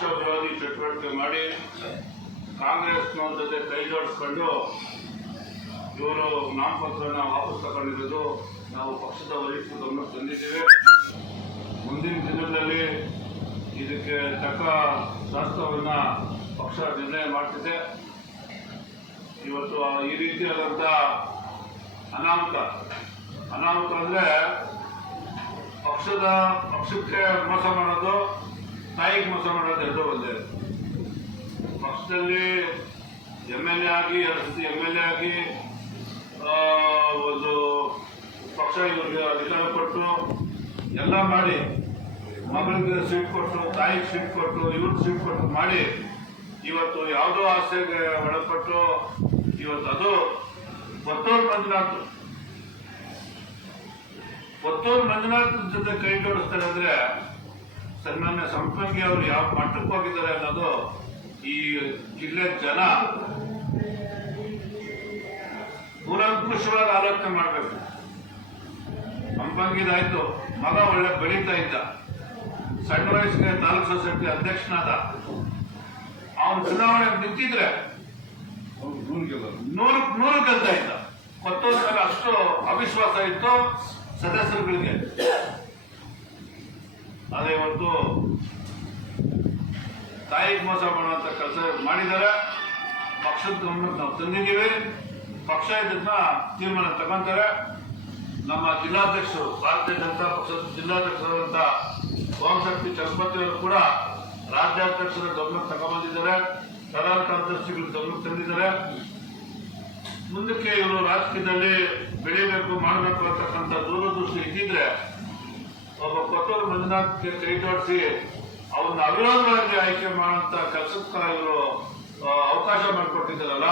ಪಕ್ಷ ವಿರೋಧಿ ಚಟುವಟಿಕೆ ಮಾಡಿ ಕಾಂಗ್ರೆಸ್ನ ಜೊತೆ ಕೈ ಜೋಡಿಸ್ಕೊಂಡು ಇವರು ನಾಮಪತ್ರವನ್ನು ವಾಪಸ್ ತಗೊಂಡಿರೋದು ನಾವು ಪಕ್ಷದ ವರಿಷ್ಠರ ಗಮನ ತಂದಿದ್ದೇವೆ. ಮುಂದಿನ ದಿನದಲ್ಲಿ ಇದಕ್ಕೆ ತಕ್ಕ ಶಾಸ್ತ್ರವನ್ನು ಪಕ್ಷ ನಿರ್ಣಯ ಮಾಡ್ತಿದೆ. ಇವತ್ತು ಈ ರೀತಿಯಾದಂಥ ಅನಾಹುತ. ಅನಾಹುತ ಅಂದರೆ ಪಕ್ಷದ ಪಕ್ಷಕ್ಕೆ ಮೋಸ ಮಾಡೋದು ತಾಯಿಗೆ ಮೋಸ ಮಾಡೋದು ಎರಡು ಒಂದೇ. ಪಕ್ಷದಲ್ಲಿ ಎಂ ಎಲ್ ಎ ಆಗಿ ಎರಡು ಎಂ ಎಲ್ ಎ ಆಗಿ ಒಂದು ಪಕ್ಷ ಇವ್ರಿಗೆ ಅಧಿಕಾರ ಕೊಟ್ಟು ಎಲ್ಲ ಮಾಡಿ, ಮಗಳಿಗೆ ಸೀಟ್ ಕೊಟ್ಟು, ತಾಯಿಗೆ ಸೀಟ್ ಕೊಟ್ಟು, ಇವ್ರಿಗೆ ಸೀಟ್ ಕೊಟ್ಟು ಮಾಡಿ, ಇವತ್ತು ಯಾವುದೋ ಆಸೆಗೆ ಒಳಪಟ್ಟು ಇವತ್ತು ಅದು ಮತ್ತೋರು ಮಂಜುನಾಥ್. ಪತ್ತೂರು ಮಂಜುನಾಥ್ ಜೊತೆ ಕೈ ಜೋಡಿಸ್ತಾರೆ ಅಂದ್ರೆ ಸನ್ಮಾನ್ಯ ಸಂಪಂಗಿ ಅವರು ಯಾವ ಮಟ್ಟಕ್ಕೆ ಹೋಗಿದ್ದಾರೆ ಅನ್ನೋದು ಈ ಜಿಲ್ಲೆ ಜನ ಕೂಲಂಕುಷವಾಗಿ ಆಲೋಚನೆ ಮಾಡಬೇಕು. ಸಂಪಂಗಿದಾಯ್ತು ಮಗ ಒಳ್ಳೆ ಬೆಳೀತಾ ಇದ್ದ. ಸಣ್ಣ ವಯಸ್ಸಿಗೆ ತಾಲೂಕು ಸೊಸೈಟಿ ಅಧ್ಯಕ್ಷನಾದ. ಅವನು ಚುನಾವಣೆ ನಿಂತಿದ್ರೆ ನೂರು ನೂರು ಗೆಲ್ತಾ ಇದ್ದ. ಕೊತ್ತೂರು ಮೇಲೆ ಅಷ್ಟು ಅವಿಶ್ವಾಸ ಇತ್ತು ಸದಸ್ಯರುಗಳಿಗೆ. ಅದೇ ಇವತ್ತು ತಾಯಿ ಮೋಸ ಮಾಡುವಂತ ಕೆಲಸ ಮಾಡಿದ್ದಾರೆ. ಪಕ್ಷದ ಗಮನಕ್ಕೆ ನಾವು ತಂದಿದ್ದೀವಿ. ಪಕ್ಷ ಇದನ್ನ ತೀರ್ಮಾನ ತಗೊಂತಾರೆ. ನಮ್ಮ ಜಿಲ್ಲಾಧ್ಯಕ್ಷರು, ಭಾರತೀಯ ಜನತಾ ಪಕ್ಷದ ಜಿಲ್ಲಾಧ್ಯಕ್ಷರಾದಂಥ ಓಂಶಕ್ತಿ ಚಲಪತಿ ಅವರು ಕೂಡ ರಾಜ್ಯಾಧ್ಯಕ್ಷರ ಗಮನಕ್ಕೆ ತಗೊಂಬಂದಿದ್ದಾರೆ. ಪ್ರಧಾನ ಕಾರ್ಯದರ್ಶಿಗಳು ಗಮನಕ್ಕೆ ತಂದಿದ್ದಾರೆ. ಮುಂದಕ್ಕೆ ಇವರು ರಾಜಕೀಯದಲ್ಲಿ ಬೆಳಿಬೇಕು, ಮಾಡಬೇಕು ಅಂತಕ್ಕಂಥ ದೂರದೃಷ್ಟಿ ಇದ್ದಿದ್ರೆ ಒಬ್ಬ ಕೊಟ್ಟೂರು ಮಂಜುನಾಥ್ಗೆ ಕೈ ಜೋಡಿಸಿ ಅವ್ರನ್ನ ಅವಿರೋಧವಾಗಿ ಆಯ್ಕೆ ಮಾಡುವಂತ ಕೆಲಸಕ್ಕೆ ಅವಕಾಶ ಮಾಡಿಕೊಟ್ಟಿದ್ದಾರಲ್ಲ,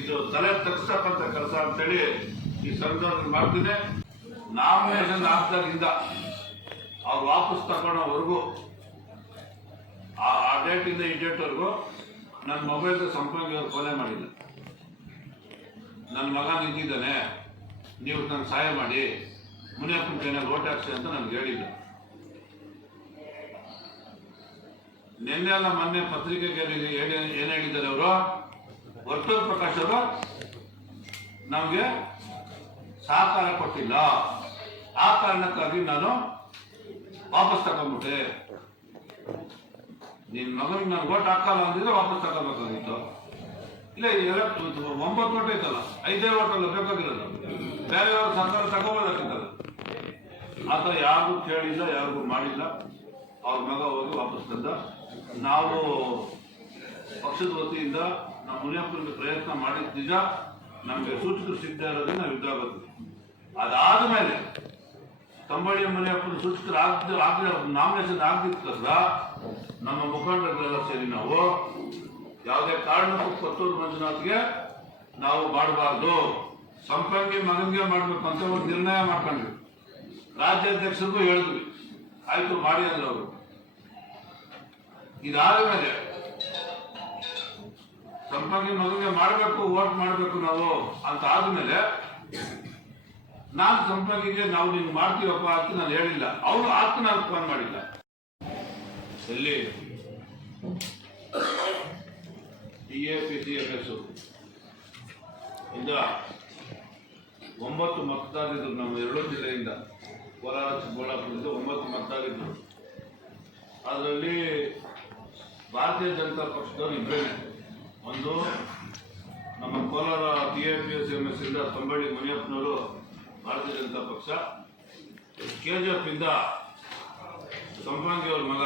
ಇದು ತಲೆ ತಗ್ಸ್ತಕ್ಕಂಥ ಕೆಲಸ ಅಂತೇಳಿ ಈ ಸಂದರ್ಭದಲ್ಲಿ ಮಾಡ್ತಿದೆ. ನಾಮಿನೇಷನ್ ಹಾಕ್ದಾಗಿಂದ ಅವ್ರು ವಾಪಸ್ ತಗೊಳ್ಳೋವರೆಗೂ ಆ ಡೇಟಿಂದ ಈ ಡೇಟ್ವರೆಗೂ ನನ್ನ ಮೊಬೈಲ್ಗೆ ಸಂಪರ್ಕ ಅವ್ರು ಕೊನೆ ಮಾಡಿಲ್ಲ. ನನ್ನ ಮಗ ನಿಂತಿದ್ದಾನೆ, ನೀವು ನನ್ನ ಸಹಾಯ ಮಾಡಿ. ಮುನಿಯಪ್ಪನ ಓಟ್ ಹಾಕ್ಸಿ ಅಂತ ನನಗೆ ಹೇಳಿಲ್ಲ ನಿನ್ನೆ ಅಲ್ಲ ಮೊನ್ನೆ ಪತ್ರಿಕೆಗೆ ಏನು ಹೇಳಿದ್ದಾರೆ ಅವರು? ವರ್ತೂರ್ ಪ್ರಕಾಶ್ ಅವರು ನಮಗೆ ಸಹಕಾರ ಕೊಟ್ಟಿಲ್ಲ. ಆ ಕಾರಣಕ್ಕಾಗಿ ನಾನು ವಾಪಸ್ ತಗೊಂಡ್ಬಿಟ್ಟೆ. ನಿನ್ನ ಮಗನಿಗೆ ನಾನು ಓಟ್ ಹಾಕಲ್ಲ ಅಂದಿದ್ರೆ ವಾಪಸ್ ತಗೋಬೇಕಾಗಿತ್ತು. ಇಲ್ಲ ಎಲ್ಲ ಒಂಬತ್ತು ಓಟ್ ಐತಲ್ಲ, ಐದೇ ಓಟಲ್ಲ ಬೇಕಾಗಿರೋದು. ಬೇರೆಯವ್ರ ಸರ್ಕಾರ ತಗೋಬೋದಾಗಿತ್ತಲ್ಲ ಆತ ಯಾರು ಕೇಳಿಲ್ಲ, ಯಾರಿಗೂ ಮಾಡಿಲ್ಲ. ಅವ್ರ ಮಗ ಹೋಗಿ ವಾಪಸ್ ತಂದ ನಾವು ಪಕ್ಷದ ವತಿಯಿಂದ ನಮ್ಮ ಮುನಿಯಪ್ಪನಿಗೆ ಪ್ರಯತ್ನ ಮಾಡಿದ ನಿಜ, ನಮಗೆ ಸೂಚಕರು ಸಿಗ್ತಾ ಇರೋದನ್ನ ನಾವು ಇದಾಗುತ್ತೆ ಅದಾದ ಮೇಲೆ ತಂಬಳಿಯ ಮುನಿಯಪ್ಪನ ಸೂಚಕರು ಆಗದ ಆಗದೆ ನಾಮಿನೇಷನ್ ಆಗದಿತ್ತಲ್ಲ ನಮ್ಮ ಮುಖಂಡರೆಲ್ಲ ಸೇರಿ ನಾವು. ಯಾವುದೇ ಕಾರಣಕ್ಕೂ ಕೊತ್ತೂರು ಮಂಜುನಾಥ್ಗೆ ನಾವು ಮಾಡಬಾರ್ದು ಸಂಪಂಗಿ ಮಗನಿಗೆ ಮಾಡಬೇಕು ಅಂತ ಒಂದು ನಿರ್ಣಯ ಮಾಡ್ಕೊಂಡ್ವಿ. ರಾಜ್ಯಾಧ್ಯಕ್ಷರಿಗೂ ಹೇಳಿದ್ವಿ. ಆಯ್ತು, ಮಾಡಿ ಅವರು. ಇದಾದ ಮೇಲೆ ಸಂಪರ್ಕ ಮಗನಿಗೆ ಮಾಡಬೇಕು, ವೋಟ್ ಮಾಡಬೇಕು ನಾವು ಅಂತ ಆದ್ಮೇಲೆ ನಾನು ಸಂಪರ್ಕಿಗೆ ನಾವು ನಿಂಗೆ ಮಾಡ್ತೀವಪ್ಪ ಅಂತ ನಾನು ಹೇಳಿಲ್ಲ. ಅವರು ಆತ್ಮ ನಾನು ಫೋನ್ ಮಾಡಿಲ್ಲ. ಎಲ್ಲಿ? ಪಿ ಸಿ ಎಫ್ ಒಂಬತ್ತು ಮತದಾರರಿದ್ರು ನಮ್ಮ ಎರಡು ಜಿಲ್ಲೆಯಿಂದ. ಕೋಲಾರ ಚಿಕ್ಕಬಳ್ಳಾಪುರದಿಂದ ಒಂಬತ್ತು ಮತದಾರರಿದ್ರು. ಅದರಲ್ಲಿ ಭಾರತೀಯ ಜನತಾ ಪಕ್ಷದವ್ರು ಇಬ್ಬರೇ ಒಂದು ನಮ್ಮ Kolar T A P S M S ಇಂದ ತಂಬಳ್ಳಿ ಮುನಿಯಪ್ಪನವರು ಭಾರತೀಯ ಜನತಾ ಪಕ್ಷ. ಕೆ ಜಿ ಎಫ್ ಇಂದ ಸಂಪಂಗಿಯವ್ರ ಮಗ.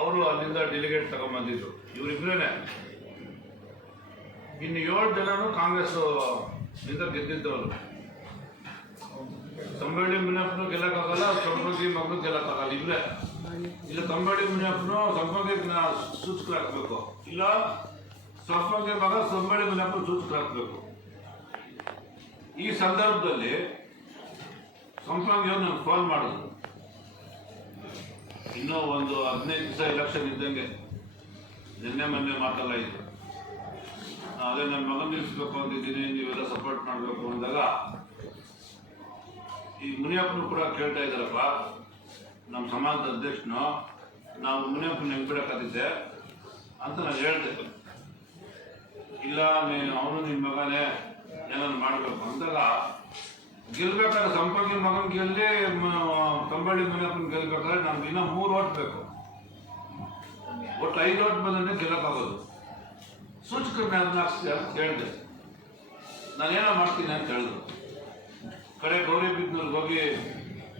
ಅವರು ಅಲ್ಲಿಂದ ಡೆಲಿಗೇಟ್ ತಗೊಂಬಂದಿದ್ರು. ಇವರಿಬ್ಬರೇ ಇನ್ನು ಏಳು ಜನನು ಕಾಂಗ್ರೆಸ್ ಇಂದ ಗೆದ್ದಿದ್ದವರು. ತಂಬಳ್ಳಿ ಮುನಿಯಪ್ಪನು ಗೆಲ್ಲಕ್ಕಾಗಲ್ಲ ಸಂಪಂಗಿ ಮಗನು ಗೆಲ್ಲಕ್ಕಾಗಲ್ಲ ಇಲ್ಲ. ಇಲ್ಲ, ತಂಬಳ್ಳಿ ಮುನಿಯಪ್ಪನು ಸಂಪಂಗಿ ಸೂಚಕ ಹಾಕ್ಬೇಕು ಇಲ್ಲ ಸಂಪಂಗಿ ಮಗ ಸಂಬಳ್ಳಿ ಮುನಿಯಪ್ಪನ ಸೂಚಕ ಹಾಕ್ಬೇಕು ಈ ಸಂದರ್ಭದಲ್ಲಿ ಸಂಪಂಗಿಯವ್ರು ನನಗೆ ಫೋನ್ ಮಾಡಿದ್ರು. ಇನ್ನೂ ಒಂದು ಹದಿನೈದು ದಿವಸ ಎಲೆಕ್ಷನ್ ಇದ್ದಂಗೆ. ನಿನ್ನೆ ಮೊನ್ನೆ ಮಾತಲ್ಲ ಇದ್ರು ಅದೇ ನನ್ನ ಮಗನ ನಿಲ್ಲಿಸ್ಬೇಕು ಅಂತಿದ್ದೀನಿ ನೀವೆಲ್ಲ ಸಪೋರ್ಟ್ ಮಾಡಬೇಕು ಅಂದಾಗ ಈ ಮುನಿಯಪ್ಪನು ಕೂಡ ಕೇಳ್ತಾ ಇದ್ದಾರಪ್ಪ. ನಮ್ಮ ಸಮಾಜದ ಅಧ್ಯಕ್ಷನು. ನಾವು ಮುನಿಯಪ್ಪನ ನೆನ್ಪಿಡಕ್ಕಾಗಿದ್ದೆ ಅಂತ ನಾನು ಹೇಳ್ದೆ. ಇಲ್ಲ, ನೀನು ಅವನು ನಿನ್ನ ಮಗನೇ ಏನಾದ್ರು ಮಾಡಬೇಕು ಅಂದಾಗ ಗೆಲ್ಬೇಕಾದ್ರೆ ಸಂಪಂಗಿ ಮಗನ ಗೆಲ್ಲಿ ತಂಬಳ್ಳಿ ಮುನಿಯಪ್ಪನ ಗೆಲ್ಬೇಕಾದ್ರೆ ನಮ್ಗೆ ಇನ್ನೂ ಮೂರು ಓಟ್ ಬೇಕು. ಒಟ್ಟು ಐದು ಓಟ್ ಬಂದ್ರೆ ಗೆಲ್ಲಕ್ಕಾಗೋದು. ಸೂಚಕ ಹಾಕ್ಸ್ತೀಯ ಅಂತ ಹೇಳಿದೆ ನಾನೇನೋ ಮಾಡ್ತೀನಿ ಅಂತ ಹೇಳಿದ್ರು. ಕಡೆ ಗೌರಿಬಿದ್ನೂರ್ಗೆ ಹೋಗಿ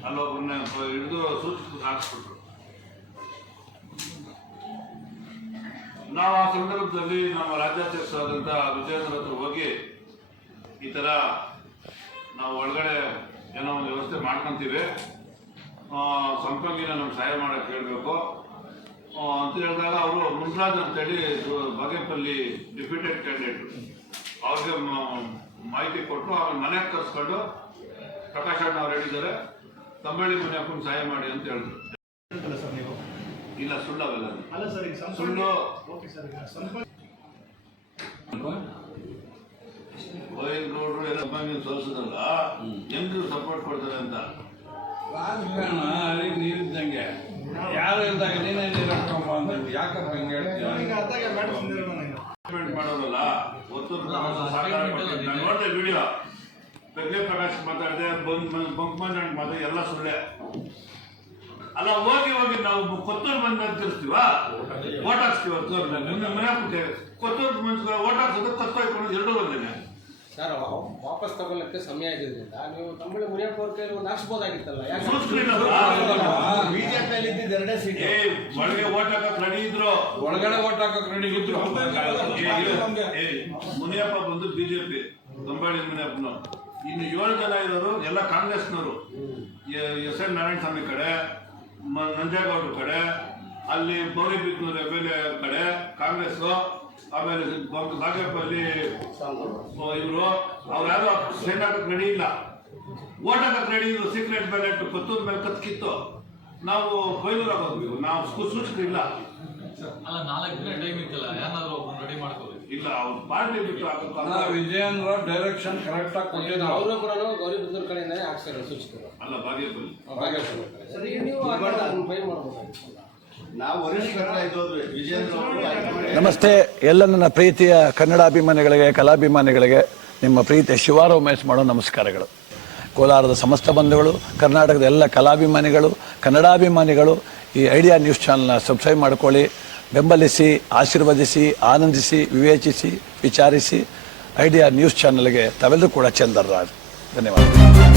ಅಲ್ಲೊಬ್ಬರನ್ನ ಹಿಡಿದು ಸೂಚಕ ಹಾಕ್ಸ್ಬಿಟ್ರು ನಾವು ಆ ಸಂದರ್ಭದಲ್ಲಿ ನಮ್ಮ ರಾಜ್ಯಾಧ್ಯಕ್ಷರಾದಂಥ ವಿಜಯೇಂದ್ರ ಹತ್ರ ಹೋಗಿ ಈ ಥರ ನಾವು ಒಳಗಡೆ ಏನೋ ಒಂದು ವ್ಯವಸ್ಥೆ ಮಾಡ್ಕೊಂತೀವಿ. ಸಂಪಂಗಿನ ನಮ್ಗೆ ಸಹಾಯ ಮಾಡಕ್ಕೆ ಹೇಳಬೇಕು. ಅಂತ ಹೇಳಿದಾಗ ಅವರು ಮುನ್ರಾಜ್ ಅಂತೇಳಿ ಬಾಗೇಪಲ್ಲಿ ಡಿಪ್ಯೂಟೆಡ್ ಕ್ಯಾಂಡಿಡೇಟ್. ಅವ್ರಿಗೆ ಮಾಹಿತಿ ಕೊಟ್ಟು ಅವ್ರ ಮನೆಗೆ ಕರ್ಸ್ಕೊಂಡು ಪ್ರಕಾಶ್ ಅಣ್ಣ ಅವ್ರು ಹೇಳಿದ್ದಾರೆ ತಂಬಳ್ಳಿ ಮನೆ ಹಾಕೊಂಡು ಸಹಾಯ ಮಾಡಿ ಅಂತ ಹೇಳಿದ್ರು. ಸರ್ ನೀವು. ಇಲ್ಲ ಸುಳ್ಳು ಅವೆಲ್ಲ ಅಲ್ಲ ಸರ್ ಈಗ ಸುಳ್ಳು. ಓಕೆ ಸರ್ ಈಗ ಓಯ್ ಗೋವಿಂದ ಎಲ್ಲ ಸಂಪಂಗಿ ಸೋಲ್ಸಿದ್ರಲ್ಲ ಹೆಂಗ್ ಸಪೋರ್ಟ್ ಕೊಡ್ತಾರೆ ಅಂತ. ರಾಜಕಾರಣ ನೀರು ನೀರಿದ್ದಂಗೆ ಯಾರು ಇದ್ದಾಗ ನೀನೇ ನೀರು ಹಾಕೊಂಬ ಅಂತ ಯಾಕಪ್ಪ ಹಿಂಗೆ ಹೇಳ್ತೀಯ? ಈಗ ಅತ್ತಾಗ ಬೇಡ ಸುಂದರ ನನಗೆ ಡಿಪೆಂಡ್ ಮಾಡೋರಲ್ಲ ಕೊಟ್ಟಿದ್ದು. ನಾನು ನೋಡಿದೆ ವಿಡಿಯೋ ಪ್ರಜ್ಞೆ ಪ್ರಕಾಶ್ ಮಾತಾಡಿದೆ ಬಂಕ್ ಮಾತಾ ಎಲ್ಲ ಸುಳ್ಳೆ. ಅಲ್ಲ ಹೋಗಿ ಹೋಗಿ ನಾವು ಕೊತ್ತೂರು ಬಂದ ಅಂತ ತಿರ್ಸ್ತೀವ ಓಟ್ ಹಾಕ್ಸ್ತೀವ ಮನೆ ಕೊತ್ತೂರು ಮಂದಿ ಓಟ್ ಹಾಕ್ಸೋದು ಕತ್ತು ಹಾಕೊಂಡು ಎರಡು ಬಂದೇನೆ. ಸರ್ ವಾಪಸ್ ತಗೊಳ್ಳಕ್ಕೆ ಸಮಯ ಆಗಿದ್ರಿಂದ ನೀವು ತಮಿಳು ಮುನಿಯಪ್ಪ ಅವ್ರ ಕೈಲಿ ಒಂದು ಹಾಕ್ಸ್ಬೋದಾಗಿತ್ತಲ್ಲ ಬಿಜೆಪಿಯಲ್ಲಿ ಇದ್ದಿದ್ದು ಎರಡೇ ಸೀಟ್. ಏ ಒಳಗೆ ಓಟ್ ಹಾಕಕ್ ರೆಡಿ ಇದ್ರು. ಒಳಗಡೆ ಓಟ್ ಹಾಕಕ್ ರೆಡಿ ಇದ್ರು. ಏ, ಇಲ್ಲ. ಏ, ಮುನಿಯಪ್ಪ ಬಂದು ಬಿಜೆಪಿ ಕಂಬಾಳಿ ಮುನಿಯಪ್ಪನ ಇನ್ನು ಏಳು ಜನ ಇರೋರು ಎಲ್ಲ ಕಾಂಗ್ರೆಸ್ನವರು. ಎಸ್ ಎನ್ ನಾರಾಯಣ ಸ್ವಾಮಿ ಕಡೆ ಮ- ನಂಜೇಗೌಡರ ಕಡೆ ಅಲ್ಲಿ ಗೌರಿಬಿದ್ನೂರು ಎಂ ಎಲ್ ಎ ಕಡೆ ಕಾಂಗ್ರೆಸ್ ಆಮೇಲೆ ಬಾಗೇಪಲ್ಲಿ ಇವರು ಅವ್ರು ಯಾರು ಸೈನ್ ಹಾಕಕ್ ರೆಡಿ ಇಲ್ಲ. ಓಟ್ ಹಾಕಕ್ಕೆ ರೆಡಿ ಇದ್ರು ಸೀಕ್ರೆಟ್ ಬ್ಯಾಲೆಟ್ ಕತ್ತೂರ್ ಮೇಲೆ ಕತ್ಕಿತ್ತು ನಾವು ಬೈಲೂರಾಗ ಆಗೋದ್ವಿ ನಾವು ಸೂಚನೆ ಇಲ್ಲ ಅಲ್ಲ ನಾಲ್ಕು ದಿನ ಟೈಮ್ ಇತ್ತಲ್ಲ ಯಾರನ್ನಾದ್ರೂ ರೆಡಿ ಮಾಡ್ಕೋಬೇಕು ಇಲ್ಲ ಅವ್ರು ಪಾರ್ಟಿ ಬಿಟ್ಟು ಹಾಕಕ್ ವಿಜಯೇಂದ್ರ ಡೈರೆಕ್ಷನ್ ಕರೆಕ್ಟ್ ಆಗಿ ಕೊಟ್ಟಿದ್ರು. ಅವರು ಕೂಡ ಗೌರಿಬಿದ್ದೂರು ಕಡೆಯಿಂದನೇ ಹಾಕ್ಸಿರೋ ಸೂಚಕರು ಅಲ್ಲ ಅವರು ನಮಸ್ತೆ. ಎಲ್ಲ ನನ್ನ ಪ್ರೀತಿಯ ಕನ್ನಡಾಭಿಮಾನಿಗಳಿಗೆ ಕಲಾಭಿಮಾನಿಗಳಿಗೆ ನಿಮ್ಮ ಪ್ರೀತಿಯ ಶಿವಾರ ಉಮೇಶ್ ಮಾಡೋ ನಮಸ್ಕಾರಗಳು. ಕೋಲಾರದ ಸಮಸ್ತ ಬಂಧುಗಳು ಕರ್ನಾಟಕದ ಎಲ್ಲ ಕಲಾಭಿಮಾನಿಗಳು ಕನ್ನಡಾಭಿಮಾನಿಗಳು ಈ ಐಡಿಯಾ ನ್ಯೂಸ್ ಚಾನಲ್ನ ಸಬ್ಸ್ಕ್ರೈಬ್ ಮಾಡ್ಕೊಳ್ಳಿ. ಬೆಂಬಲಿಸಿ ಆಶೀರ್ವದಿಸಿ ಆನಂದಿಸಿ ವಿವೇಚಿಸಿ ವಿಚಾರಿಸಿ ಐಡಿಯಾ ನ್ಯೂಸ್ ಚಾನಲ್ಗೆ ತಾವೆಲ್ಲರೂ ಕೂಡ ಚಂದರ್ರಾಜ್. ಧನ್ಯವಾದ